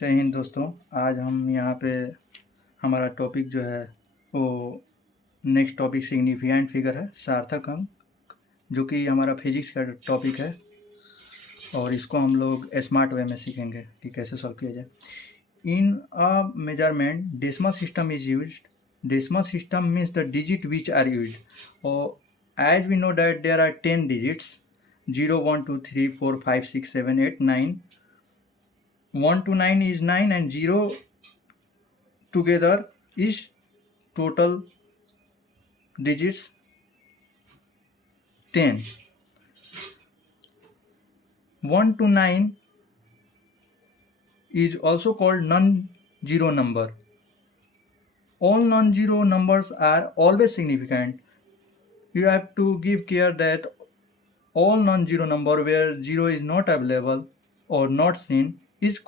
जय हिंद दोस्तों। आज हम यहाँ पे हमारा टॉपिक जो है वो नेक्स्ट टॉपिक सिग्निफिकेंट फिगर है, सार्थक अंक, जो कि हमारा फिजिक्स का टॉपिक है और इसको हम लोग स्मार्ट वे में सीखेंगे कि कैसे सॉल्व किया जाए। In a measurement decimal system is used. Decimal system means the digit which are used और as we know that there are 10 digits 0 1 2 3 4 5 6 7 8 9 1 to 9 is 9 and 0 together is total digits 10. 1 to 9 is also called non-zero number. All non-zero numbers are always significant. You have to give care that all non-zero number where 0 is not available or not seen is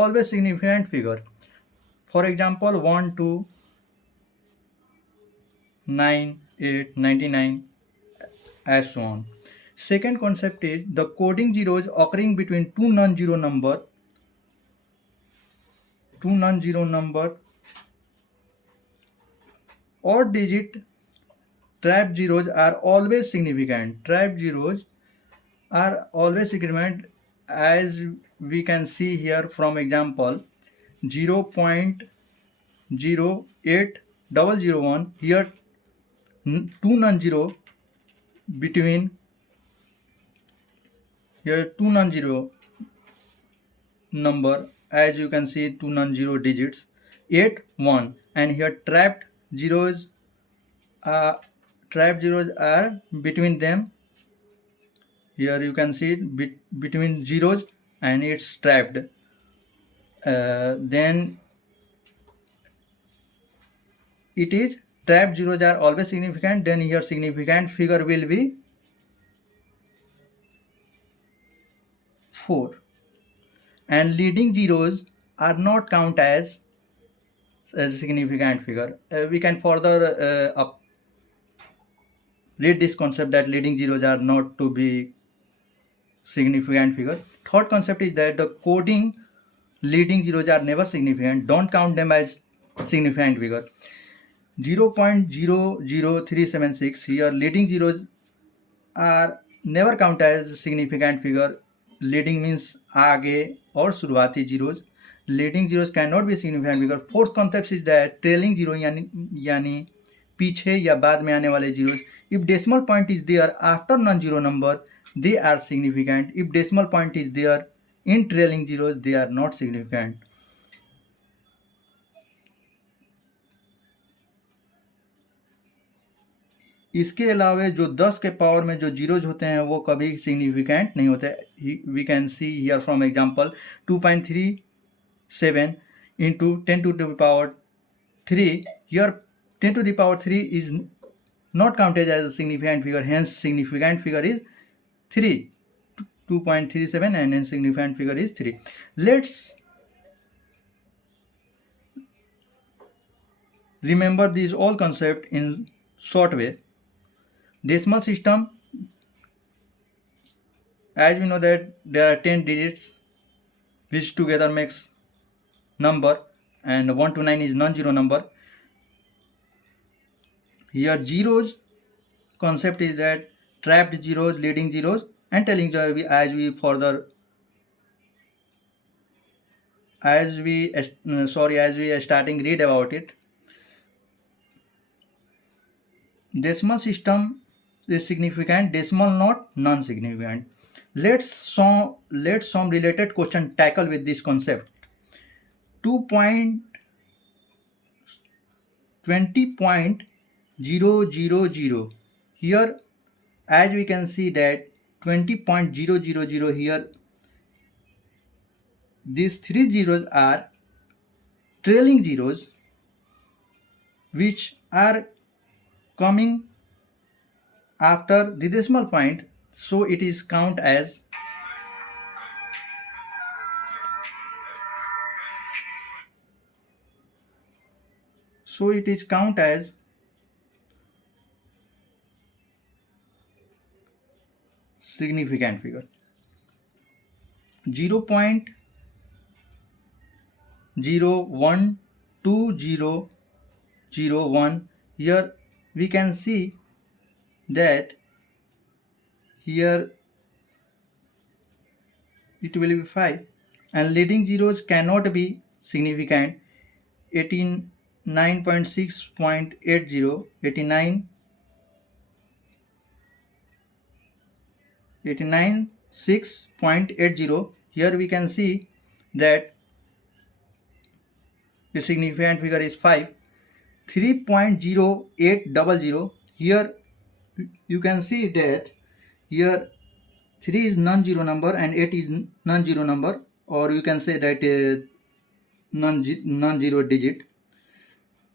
always significant figure. For example, 1, 2, 9, 8, 99, as so on. Second concept is the coding zeros occurring between two non-zero number odd digit trap zeros are always significant. Trap zeros are always significant, as we can see here from example 0.08001. Here two non-zero between here two non-zero number, as you can see, two non-zero digits 8 1, and here trapped zeros are between them. Here you can see between zeros and it's trapped. Then it is trapped zeros are always significant. Then here significant figure will be 4, and leading zeros are not count as a significant figure. We can further read this concept that leading zeros are not to be significant figure. Third concept is that the coding leading zeros are never significant. Don't count them as significant figure. 0.00376, here leading zeros are never count as significant figure. Leading means आगे और शुरुआती zeros. Leading zeros cannot be significant figure. Fourth concept is that trailing zero यानी पीछे या बाद में आने वाले zeros, if decimal point is there after non-zero number, they are significant. If decimal point is there in trailing zeros, they are not significant. इसके अलावा जो 10 के पावर में जो जीरोज होते हैं वो कभी सिग्निफिकेंट नहीं होते. We can see here from example 2.37 into 10 to the power 3. Here 10 to the power 3 is not counted as a significant figure, hence significant figure is 3, 2.37, and hence significant figure is 3. Let's remember these all concepts in short way. Decimal system, as we know that there are 10 digits which together makes number, and 1 to 9 is non-zero number. Here zeros concept is that trapped zeros, leading zeros, and telling zeros, as we starting read about it. Decimal system is significant, decimal not non-significant. Let's some related question tackle with this concept. 20.000. Here, as we can see that 20.000 here, these three zeros are trailing zeros which are coming after the decimal point, so it is count as significant figure. 0.00376 0 1 2 0 0 1. Here we can see that here it will be 5, and leading zeros cannot be significant. 89.6.80, 89.6.80. Here we can see that the significant figure is 5. 3.0800. Here you can see that here 3 is non-zero number and 8 is non-zero number, or you can say that non-zero digit.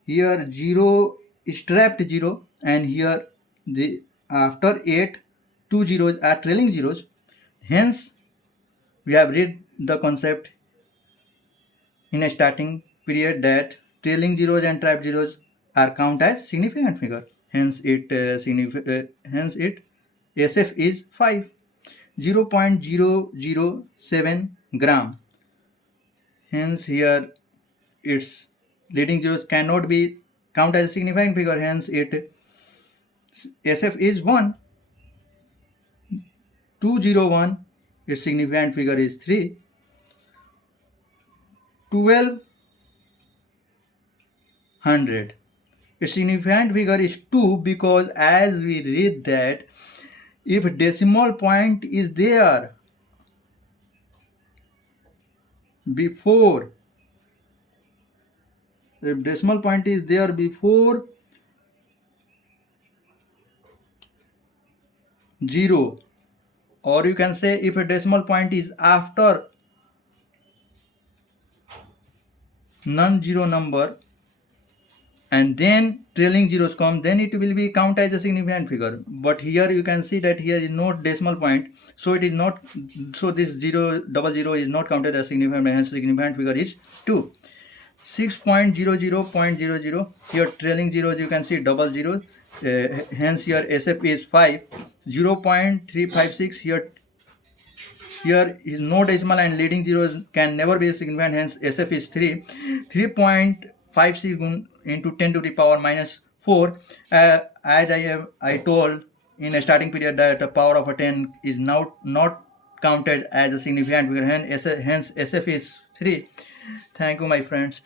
Here 0 is trapped 0, and here the after 8 2 zeros are trailing zeros. Hence we have read the concept in a starting period that trailing zeros and trapped zeros are count as significant figure. Hence it SF is 5. 0.007 gram. Hence here its leading zeros cannot be count as a significant figure. Hence it SF is 1. 201, its significant figure is 3. 1200, its significant figure is 2, because as we read that if decimal point is there before, if decimal point is there before 0, or you can say if a decimal point is after non-zero number and then trailing zeros come, then it will be count as a significant figure. But here you can see that here is no decimal point, so it is not, so this 000 is not counted as significant, hence significant figure is 2. 6.00.00, here trailing zeros you can see double zeros, hence here SF is 5. 0.356, here is no decimal and leading zeros can never be significant, hence SF is 3. 3.56 into 10 to the power minus 4. As I told in a starting period that the power of a 10 is now not counted as a significant figure, hence SF is 3. Thank you, my friends.